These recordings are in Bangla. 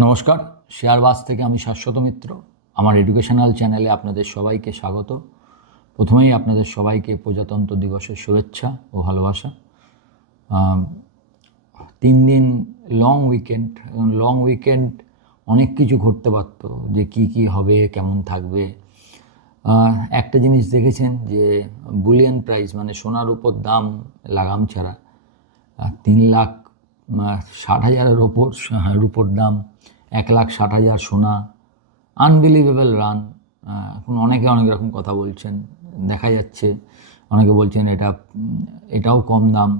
নমস্কার, শেয়ারবাজ থেকে আমি শাশ্বত মিত্র। আমার এডুকেশনাল চ্যানেলে আপনাদের সবাইকে স্বাগত। প্রথমেই আপনাদের সবাইকে প্রজাতন্ত্র দিবসের শুভেচ্ছা ও ভালোবাসা। 3 দিন লং উইকেন্ড, এবং লং উইকেন্ড অনেক কিছু ঘটতে পারত, যে কি হবে, কেমন থাকবে। একটা জিনিস দেখেছেন যে বুলিয়ান প্রাইস মানে সোনার উপর দাম লাগাম ছাড়া 3,60,000-এর ওপর রুপোর দাম, 1,60,000 সোনা, আনবিলিভেবল রান। এখন অনেকে অনেক রকম কথা বলছেন, দেখা যাচ্ছে অনেকে বলছেন এটাও কম দাম,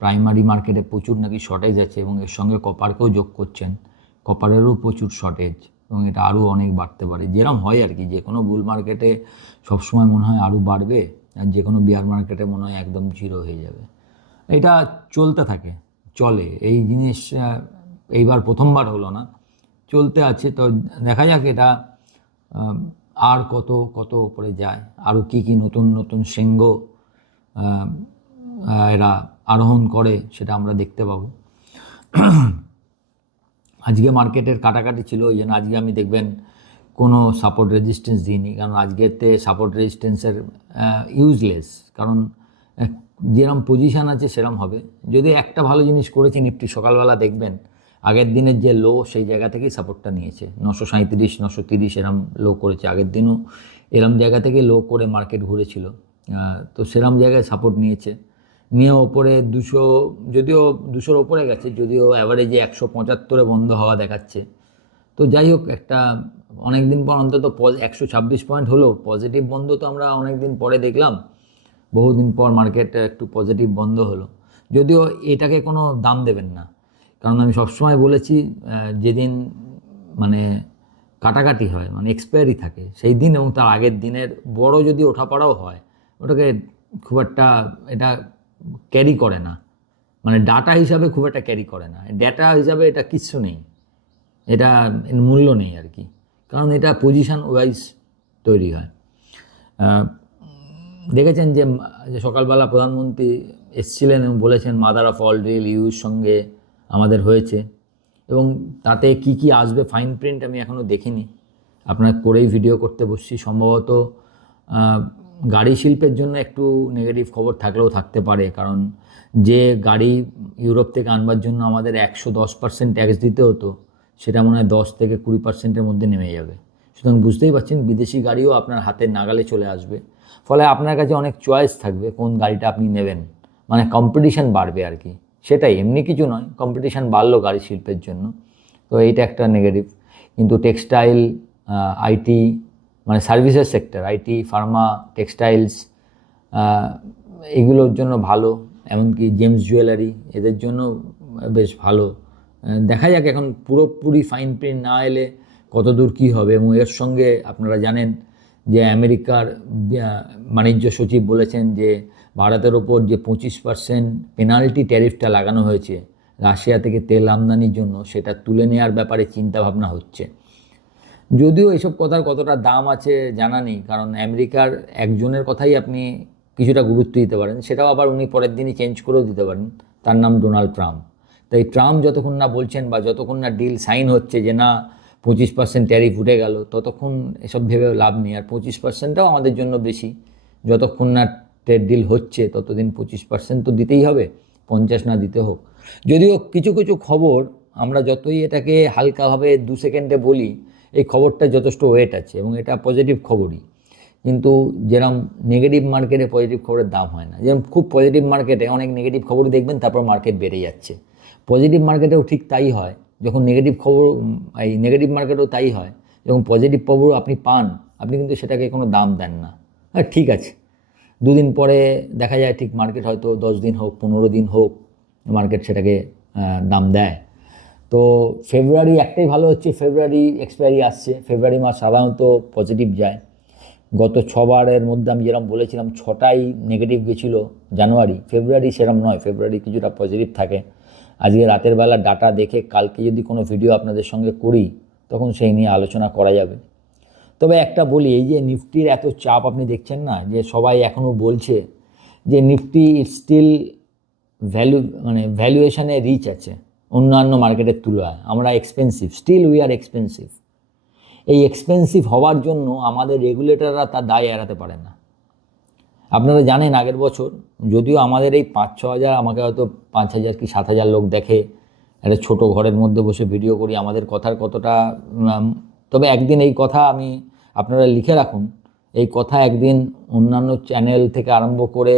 প্রাইমারি মার্কেটে প্রচুর নাকি শর্টেজ আছে, এবং এর সঙ্গে কপারকেও যোগ করছেন, কপারেরও প্রচুর শর্টেজ, এবং এটা আরও অনেক বাড়তে পারে। যেরকম হয় আর কি, যে কোনো বুল মার্কেটে সবসময় মনে হয় আরও বাড়বে, আর যে কোনো বিয়ার মার্কেটে মনে হয় একদম জিরো হয়ে যাবে। এটা চলতে থাকে, চলে এই জিনিস। এইবার প্রথমবার হলো না, চলতে আছে। তো দেখা যাক এটা আর কত উপরে যায়, আরও কি নতুন নতুন শৃঙ্গ এরা আরোহণ করে, সেটা আমরা দেখতে পাবো। আজকে মার্কেটের কাটাকাটি ছিল, ওই জন্য আজকে আমি দেখবেন কোনো সাপোর্ট রেজিস্ট্যান্স দিইনি, কারণ আজকেতে সাপোর্ট রেজিস্ট্যান্সের ইউজলেস, কারণ যেরকম পজিশান আছে সেরকম হবে। যদি একটা ভালো জিনিস করেছে নিফটি, সকালবেলা দেখবেন আগের দিনের যে লো সেই জায়গা থেকেই সাপোর্টটা নিয়েছে, 937, 930 এরম লো করেছে। আগের দিনও এরম জায়গা থেকে লো করে মার্কেট ঘুরেছিল, তো সেরম জায়গায় সাপোর্ট নিয়েছে, নিয়ে ওপরে 200, যদিও 200-র ওপরে গেছে, যদিও অ্যাভারেজে 175-এ বন্ধ হওয়া দেখাচ্ছে। তো যাই হোক, একটা অনেক দিন পর অন্তত 126 পয়েন্ট হলো পজিটিভ বন্ধ, তো আমরা অনেক দিন পরে দেখলাম, বহুদিন পর মার্কেট একটু পজিটিভ বন্ধ হলো। যদিও এটাকে কোনো দাম দেবেন না, কারণ আমি সবসময় বলেছি যেদিন মানে কাটাকাটি হয়, মানে এক্সপায়ারি থাকে সেই দিন, এবং তার আগের দিনের বড় যদি ওঠাপড়াও হয়, ওটাকে খুব একটা এটা ক্যারি করে না, মানে ডাটা হিসাবে খুব একটা ক্যারি করে না। ডেটা হিসাবে এটা কিচ্ছু নেই, এটা মূল্য নেই আর কি, কারণ এটা পজিশন ওয়াইজ তৈরি হয়। দেখেছেন যে সকালবেলা প্রধানমন্ত্রী এসেছিলেন এবং বলেছেন mother of all real use সঙ্গে আমাদের হয়েছে, এবং তাতে কি আসবে ফাইন প্রিন্ট আমি এখনও দেখিনি, আপনার করেই ভিডিও করতে বসছি। সম্ভবত গাড়ি শিল্পের জন্য একটু নেগেটিভ খবর থাকলেও থাকতে পারে, কারণ যে গাড়ি ইউরোপ থেকে আনবার জন্য আমাদের 110% ট্যাক্স দিতে হতো, সেটা মনে হয় 10 থেকে 20%-এর মধ্যে নেমে যাবে। সুতরাং বুঝতেই পারছেন, বিদেশি গাড়িও আপনার হাতের নাগালে চলে আসবে, ফলে আপনার কাছে অনেক চয়েস থাকবে কোন গাড়িটা আপনি নেবেন, মানে কম্পিটিশান বাড়বে আর কি। সেটাই, এমনি কিছু নয়, কম্পিটিশান বাড়লো গাড়ি শিল্পের জন্য, তো এইটা একটা নেগেটিভ। কিন্তু টেক্সটাইল, আইটি, মানে সার্ভিসের সেক্টর, আইটি, ফার্মা, টেক্সটাইলস, এগুলোর জন্য ভালো, এমনকি জেমস জুয়েলারি, এদের জন্য বেশ ভালো। দেখা যাক এখন পুরোপুরি ফাইন প্রিন্ট না এলে কত দূর কী হবে। এবং এর সঙ্গে আপনারা জানেন যে আমেরিকার বাণিজ্য সচিব বলেছেন যে ভারতের ওপর যে 25% পেনাল্টি ট্যারিফটা লাগানো হয়েছে রাশিয়া থেকে তেল আমদানির জন্য, সেটা তুলে নেওয়ার ব্যাপারে চিন্তাভাবনা হচ্ছে। যদিও এসব কথার কতটা দাম আছে জানা নেই, কারণ আমেরিকার একজনের কথাই আপনি কিছুটা গুরুত্ব দিতে পারেন, সেটাও আবার উনি পরের দিনই চেঞ্জ করেও দিতে পারেন, তার নাম ডোনাল্ড ট্রাম্প। তাই ট্রাম্প যতক্ষণ না বলছেন বা যতক্ষণ না ডিল সাইন হচ্ছে যে না 25% ট্যারিফ উঠে গেল, ততক্ষণ এসব ভেবে লাভ নেই। আর 25%টাও আমাদের জন্য বেশি, যতক্ষণ না ট্রেড ডিল হচ্ছে ততদিন 25% তো দিতেই হবে, 50 না দিতে হোক। যদিও কিছু কিছু খবর আমরা যতই এটাকে হালকাভাবে 2 সেকেন্ডে বলি, এই খবরটা যথেষ্ট ওয়েট আছে এবং এটা পজিটিভ খবরই। কিন্তু যেরকম নেগেটিভ মার্কেটে পজিটিভ খবরের দাম হয় না, যেরকম খুব পজিটিভ মার্কেটে অনেক নেগেটিভ খবর দেখবেন, তারপর মার্কেট বেড়ে যাচ্ছে। পজিটিভ মার্কেটেও ঠিক তাই হয়, যখন নেগেটিভ খবর, এই নেগেটিভ মার্কেটেও তাই হয়, যখন পজিটিভ খবরও আপনি পান, আপনি কিন্তু সেটাকে কোনো দাম দেন না। হ্যাঁ, ঠিক আছে, 2 দিন পরে দেখা যায় ঠিক মার্কেট হয়তো 10 দিন হোক, 15 দিন হোক, মার্কেট সেটাকে দাম দেয়। তো ফেব্রুয়ারি একটাই ভালো হচ্ছে, ফেব্রুয়ারি এক্সপায়ারি আসছে, ফেব্রুয়ারি মাস সাধারণত পজিটিভ যায়। গত 6বারের মধ্যে আমি যেরকম বলেছিলাম 6টাই নেগেটিভ গেছিলো জানুয়ারি, ফেব্রুয়ারি সেরকম নয়, ফেব্রুয়ারি কিছুটা পজিটিভ থাকে। আজকে রাতের বেলা ডাটা দেখে কালকে যদি কোনো ভিডিও আপনাদের সঙ্গে করি, তখন সেই নিয়ে আলোচনা করা যাবে। তবে একটা বলি, এই যে নিফটির এত চাপ আপনি দেখছেন না, যে সবাই এখনও বলছে যে নিফটি স্টিল ভ্যালুয়েশনে রিচ আছে, অন্যান্য মার্কেটের তুলনায় আমরা expensive, still we are expensive. এই এক্সপেন্সিভ হওয়ার জন্য আমাদের রেগুলেটররা তার দায় এড়াতে পারে না। আপনারা জানেন আগের বছর, যদিও আমাদের এই 5-6 হাজার, আমাকে হয়তো 5,000 কি 7,000 লোক দেখে, একটা ছোট ঘরের মধ্যে বসে ভিডিও করি, আমাদের কথার কতটা, তবে একদিন এই কথা আমি, আপনারা লিখে রাখুন, এই কথা একদিন অন্যান্য চ্যানেল থেকে আরম্ভ করে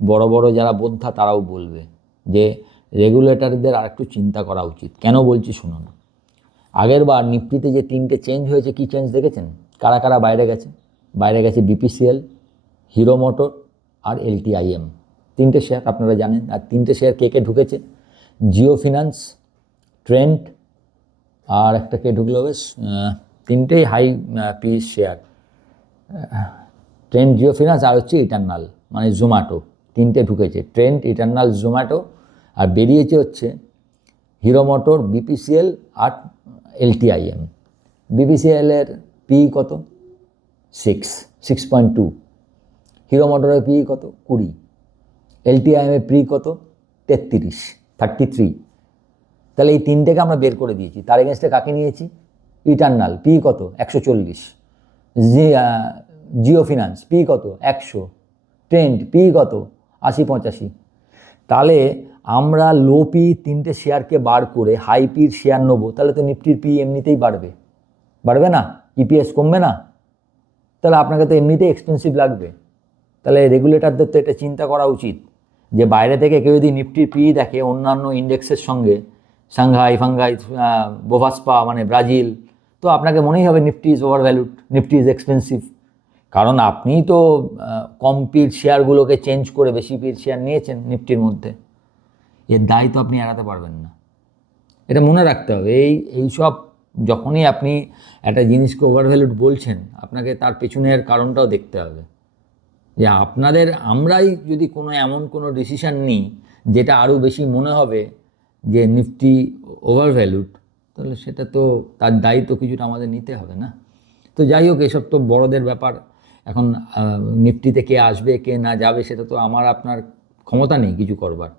বড় বড় যারা বোদ্ধা তারাও বলবে যে রেগুলেটরদের আর একটু চিন্তা করা উচিত। কেন বলছি শুনুন। আগের বার নিফটিতে যে 3টে চেঞ্জ হয়েছে, কি চেঞ্জ দেখেছেন? কারা কারা বাইরে গেছে? বাইরে গেছে বিপিসিএল, হিরো মোটর আর LTIM, 3টে শেয়ার আপনারা জানেন। আর 3টে শেয়ার কে কে ঢুকেছে? জিও ফিনান্স, ট্রেন্ড, আর একটা কে ঢুকলো বেশ, 3টেই high P share, Trent, Jio Finance আর হচ্ছে ইটার্নাল মানে জোম্যাটো, 3টে ঢুকেছে, ট্রেন্ড, ইটার্নাল, জোম্যাটো। আর বেরিয়েছে হচ্ছে হিরো মোটর, বিপিসিএল আর LTIM। বিপিসিএলের পি কত? 6.2। হিরো মোটরের পি কত? 20। LTIM-এর পি কত? 33। তাহলে এই 3টেকে আমরা বের করে দিয়েছি। তার এগেনস্টে কাকে নিয়েছি? ইটার্নাল, পি কত? 140। জিও ফিনান্স পি কত? 100। ট্রেন্ড পি কত? 80-85। তাহলে আমরা লো পি 3টে শেয়ারকে বার করে হাই পির শেয়ার নেবো, তাহলে তো নিফটির পি এমনিতেই বাড়বে না? ইপিএস কমবে না? তাহলে আপনাকে তো এমনিতেই এক্সপেন্সিভ লাগবে। তাহলে রেগুলেটরদের তো এটা চিন্তা করা উচিত যে বাইরে থেকে কেউ যদি নিফটির পি দেখে অন্যান্য ইন্ডেক্সের সঙ্গে, সাংঘাই, বোভাস্পা মানে ব্রাজিল, তো আপনাকে মনেই হবে Nifty is over valued, Nifty is expensive. কারণ আপনি তো কম পির শেয়ারগুলোকে চেঞ্জ করে বেশি পির শেয়ার নিয়েছেন নিফটির মধ্যে। এর দায় তো আপনি এড়াতে পারবেন না, এটা মনে রাখতে হবে। এই সব যখনই আপনি একটা জিনিসকে ওভার ভ্যালুড বলছেন, আপনাকে তার পেছনের কারণটাও দেখতে হবে যে আমরাই যদি এমন কোনো ডিসিশান নিই যেটা আরও বেশি মনে হবে যে নিফটি ওভার ভ্যালুড, তাহলে সেটা তো তার দায়িত্ব কিছুটা আমাদের নিতে হবে না? তো যাই হোক, এসব তো বড়দের ব্যাপার। এখন নিফটিতে কে আসবে কে না যাবে সেটা তো আমার আপনার ক্ষমতা নেই কিছু করবার,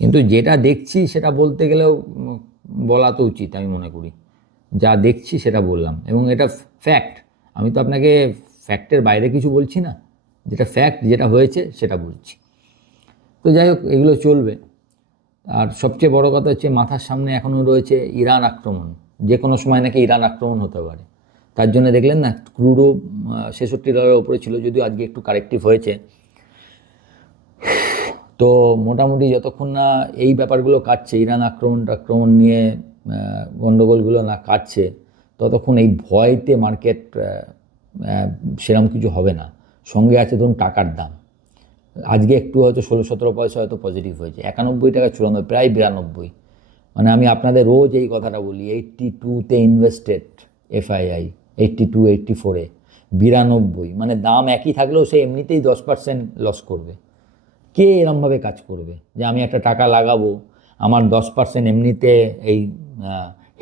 কিন্তু যেটা দেখছি সেটা বলতে গেলেও বলা তো উচিত। আমি মনে করি যা দেখছি সেটা বললাম, এবং এটা ফ্যাক্ট। আমি তো আপনাকে ফ্যাক্টের বাইরে কিছু বলছি না, যেটা ফ্যাক্ট, যেটা হয়েছে সেটা বলছি। তো যাই হোক, এগুলো চলবে। আর সবচেয়ে বড় কথা হচ্ছে মাথার সামনে এখনও রয়েছে ইরান আক্রমণ। যে কোনো সময় নাকি ইরান আক্রমণ হতে পারে। তার জন্য দেখলেন না, ক্রুডও $66 ওপরে ছিল, যদিও আজকে একটু কারেক্টিভ হয়েছে। তো মোটামুটি যতক্ষণ না এই ব্যাপারগুলো কাটছে, ইরান আক্রমণ নিয়ে গণ্ডগোলগুলো না কাটছে, ততক্ষণ এই ভয়তে মার্কেট সেরকম কিছু হবে না। সঙ্গে আছে ধরুন টাকার দাম, আজকে একটু হয়তো 16-17 পয়সা হয়তো পজিটিভ হয়েছে, 91.94, প্রায় 92। মানে আমি আপনাদের রোজ এই কথাটা বলি, 82-তে ইনভেস্টেড FII, 82-84-এ 92, মানে দাম একই থাকলেও সে এমনিতেই 10% লস করবে। কে এরমভাবে কাজ করবে যে আমি একটা টাকা লাগাবো, আমার 10% এমনিতে এই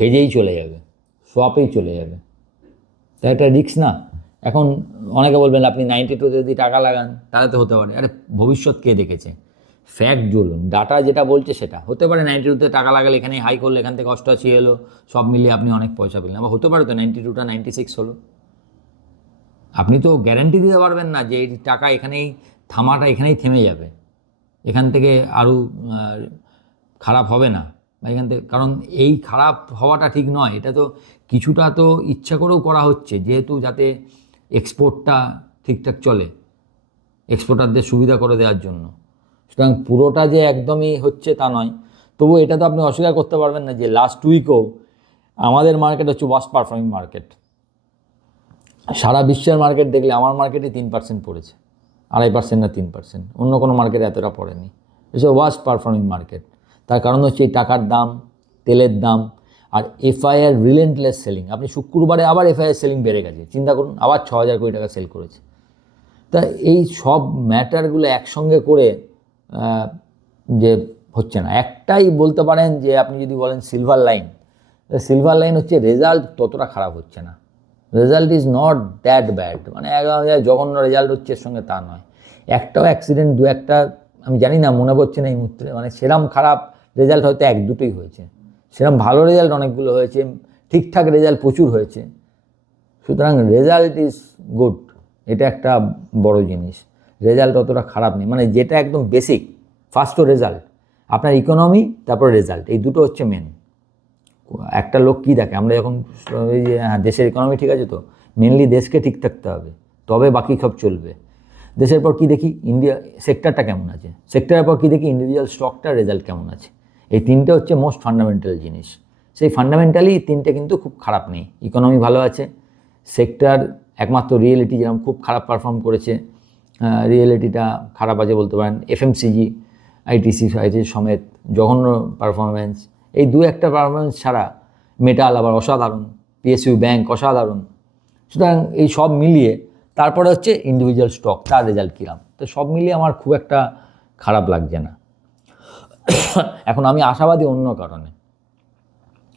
হেজেই চলে যাবে, সোয়াপেই চলে যাবে? তাই একটা রিস্ক না? এখন অনেকে বলবেন আপনি 92-তে যদি টাকা লাগান তাহলে তো হতে পারে। আরে ভবিষ্যৎ কে দেখেছে? ফ্যাক্ট বলুন, ডাটা যেটা বলছে সেটা হতে পারে। 92-তে টাকা লাগালে এখানে হাই করলে এখান থেকে 88 এলো, সব মিলিয়ে আপনি অনেক পয়সা পেলেন। আবার হতে পারে তো 92টা 96 হলো। আপনি তো গ্যারান্টি দিতে পারবেন না যে এই টাকা এখানেই এখানেই থেমে যাবে, এখান থেকে আরও খারাপ হবে না, বা এখান থেকে, কারণ এই খারাপ হওয়াটা ঠিক নয়। এটা তো কিছুটা তো ইচ্ছা করেও করা হচ্ছে, যেহেতু যাতে এক্সপোর্টটা ঠিকঠাক চলে, এক্সপোর্টারদের সুবিধা করে দেওয়ার জন্য। সুতরাং পুরোটা যে একদমই হচ্ছে তা নয়। তবু এটা তো আপনি অস্বীকার করতে পারবেন না যে লাস্ট উইকও আমাদের মার্কেট হচ্ছে ওয়ার্স্ট পারফর্মিং মার্কেট। সারা বিশ্বের মার্কেট দেখলে আমার মার্কেটে 3% পড়েছে, 2.5% না 3%, অন্য কোনো মার্কেটে এতটা পড়েনি। It's a worst performing market. তার কারণ হচ্ছে এই টাকার দাম, তেলের দাম, আর FII রিলেন্টলেস সেলিং। আপনি শুক্রবারে আবার FII সেলিং বেড়ে গেছে, চিন্তা করুন, আবার 6,000 কোটি টাকা সেল করেছে। তা এই সব ম্যাটারগুলো একসঙ্গে করে যে হচ্ছে না। একটাই বলতে পারেন যে আপনি যদি বলেন সিলভার লাইন হচ্ছে রেজাল্ট ততটা খারাপ হচ্ছে না। Result is not that bad, মানে জঘন্য রেজাল্ট হচ্ছে এর সঙ্গে তা নয়। একটাও অ্যাক্সিডেন্ট, দু একটা আমি জানি না, মনে পড়ছে না এই মুহূর্তে, মানে সেরম খারাপ রেজাল্ট হয়তো 1-2টোই হয়েছে, সেরকম ভালো রেজাল্ট অনেকগুলো হয়েছে, ঠিকঠাক রেজাল্ট প্রচুর হয়েছে। সুতরাং রেজাল্ট ইজ গুড, এটা একটা বড় জিনিস। রেজাল্ট অতটা খারাপ নেই, মানে যেটা একদম বেসিক, ফার্স্ট রেজাল্ট, আপনার ইকোনমি, তারপর রেজাল্ট, এই দুটো হচ্ছে মেন। একটা লোক কী দেখে, আমরা যখন ওই যে হ্যাঁ দেশের ইকোনমি ঠিক আছে, তো মেনলি দেশকে ঠিক থাকতে হবে, তবে বাকি সব চলবে। দেশের পর কী দেখি, ইন্ডিয়া সেক্টরটা কেমন আছে, সেক্টরের পর কী দেখি, ইন্ডিভিজুয়াল স্টকটার রেজাল্ট কেমন আছে। এই তিনটে হচ্ছে মোস্ট ফান্ডামেন্টাল জিনিস। সেই ফান্ডামেন্টালি তিনটে কিন্তু খুব খারাপ নেই। ইকোনমি ভালো আছে, সেক্টর একমাত্র রিয়েলিটি যেরকম খুব খারাপ পারফর্ম করেছে, রিয়েলিটিটা খারাপ আছে বলতে পারেন। এফএমসিজি, আইটিসি সমেত জঘন্য পারফরমেন্স। এই একটা পারফরমেন্স ছাড়া মেটাল আবার অসাধারণ, পিএসইউ ব্যাংক অসাধারণ। সুতরাং এই সব মিলিয়ে তারপরে হচ্ছে ইন্ডিভিজুয়াল স্টক, তার রেজাল্ট কীরাম। তো সব মিলিয়ে আমার খুব একটা খারাপ লাগছে না। এখন আমি আশাবাদী অন্য কারণে,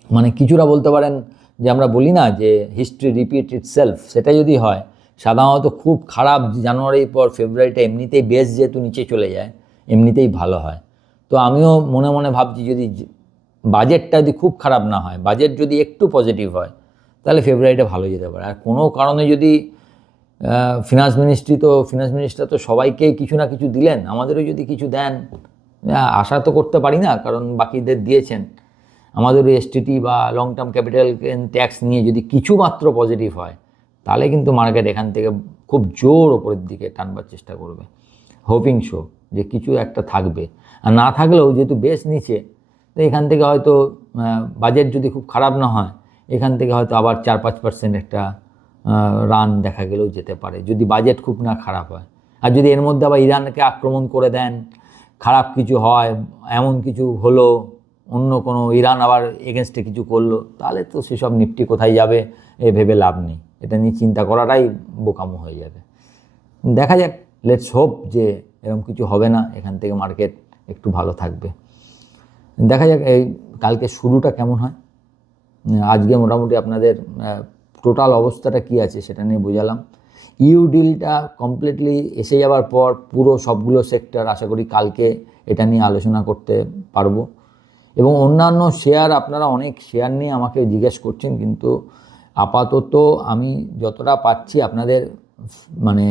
মানে কিছুটা বলতে পারেন যে আমরা বলি না যে হিস্ট্রি রিপিট ইটসেলফ, সেটা যদি হয়, সাধারণত খুব খারাপ জানুয়ারির পর ফেব্রুয়ারিটা এমনিতেই বেশ যেহেতু নিচে চলে যায়, এমনিতেই ভালো হয়। তো আমিও মনে মনে ভাবছি যদি বাজেটটা যদি খুব খারাপ না হয়, বাজেট যদি একটু পজিটিভ হয়, তাহলে ফেব্রুয়ারিটা ভালো যেতে পারে। আর কোনো কারণে যদি ফিনান্স মিনিস্টার তো সবাইকেই কিছু না কিছু দিলেন, আমাদেরও যদি কিছু দেন, আশা তো করতে পারি না, কারণ বাকিদের দিয়েছেন। আমাদের এসটিটি বা লং টার্ম ক্যাপিটাল ট্যাক্স নিয়ে যদি কিছু মাত্র পজিটিভ হয়, তাহলে কিন্তু মার্কেট এখান থেকে খুব জোর ওপরের দিকে টানবার চেষ্টা করবে। হোপিং শো যে কিছু একটা থাকবে, আর না থাকলেও যেহেতু বেশ নিচে, তো এখান থেকে হয়তো বাজেট যদি খুব খারাপ না হয়, এখান থেকে হয়তো আবার 4-5% একটা রান দেখা গেলেও যেতে পারে, যদি বাজেট খুব না খারাপ হয়। আর যদি এর মধ্যে আবার ইরানকে আক্রমণ করে দেন, খারাপ কিছু হয়, এমন কিছু হলো, অন্য কোনো ইরান আবার এগেনস্টে কিছু করলো, তাহলে তো সেসব নিফটি কোথায় যাবে ভেবে লাভ নেই। এটা নিয়ে চিন্তা করাটাই বোকামো হয়ে যাবে। দেখা যাক, লেটস হোপ যে এরকম কিছু হবে না, এখান থেকে মার্কেট একটু ভালো থাকবে। দেখা যাক এই কালকে শুরুটা কেমন হয়। আজকে মোটামুটি আপনাদের টোটাল অবস্থাটা কি আছে সেটা নিয়ে বোঝালাম। ইউ ডিলটা কমপ্লিটলি এসে যাওয়ার পর পুরো সবগুলো সেক্টর আশা করি কালকে এটা নিয়ে আলোচনা করতে পারবো। এবং অন্যান্য শেয়ার, আপনারা অনেক শেয়ার নিয়ে আমাকে জিজ্ঞেস করছেন, কিন্তু আপাতত আমি যতটা পাচ্ছি আপনাদের মানে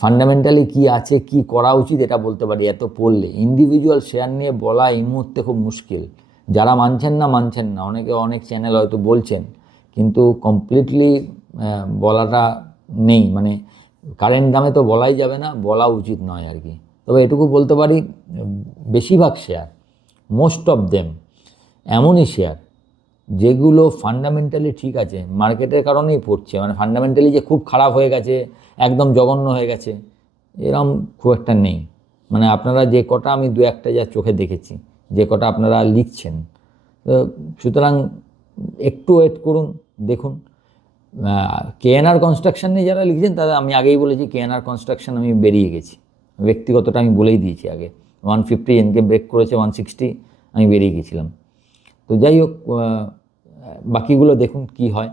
ফান্ডামেন্টালি কি আছে, কি করা উচিত এটা বলতে পারি। এত পড়লে ইন্ডিভিজুয়াল শেয়ার নিয়ে বলা এই মুহূর্তে খুব মুশকিল। যারা মানছেন না, অনেকে অনেক চ্যানেল হয়তো বলছেন, কিন্তু কমপ্লিটলি বলাটা নেই, মানে কারেন্ট দামে তো বলাই যাবে না, বলা উচিত নয় আর কি। তবে এটুকু বলতে পারি, বেশিরভাগ শেয়ার, মোস্ট অফ দেম এমনই শেয়ার যেগুলো ফান্ডামেন্টালি ঠিক আছে, মার্কেটের কারণেই পড়ছে। মানে ফান্ডামেন্টালি যে খুব খারাপ হয়ে গেছে, একদম জঘন্য হয়ে গেছে, এরম খুব একটা নেই। মানে আপনারা যে কটা, আমি 2-1টা যা চোখে দেখেছি, যে কটা আপনারা লিখছেন, তো সুতরাং একটু ওয়েট করুন, দেখুন। কেএনআর কনস্ট্রাকশন নিয়ে যারা লিখছেন, তারা আমি আগেই বলেছি, কেএনআর কনস্ট্রাকশন আমি বেরিয়ে গেছি, ব্যক্তিগতটা আমি বলেই দিয়েছি আগে। 150 এনকে ব্রেক করেছে, 160 আমি বেরিয়ে গেছিলাম। তো যাই হোক, বাকিগুলো দেখুন কি হয়।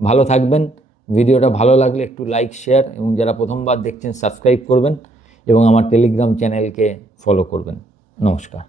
ভালো থাকবেন। ভিডিওটা ভালো লাগলে একটু লাইক, শেয়ার, এবং যারা প্রথমবার দেখছেন সাবস্ক্রাইব করবেন, এবং আমার টেলিগ্রাম চ্যানেলকে ফলো করবেন। নমস্কার।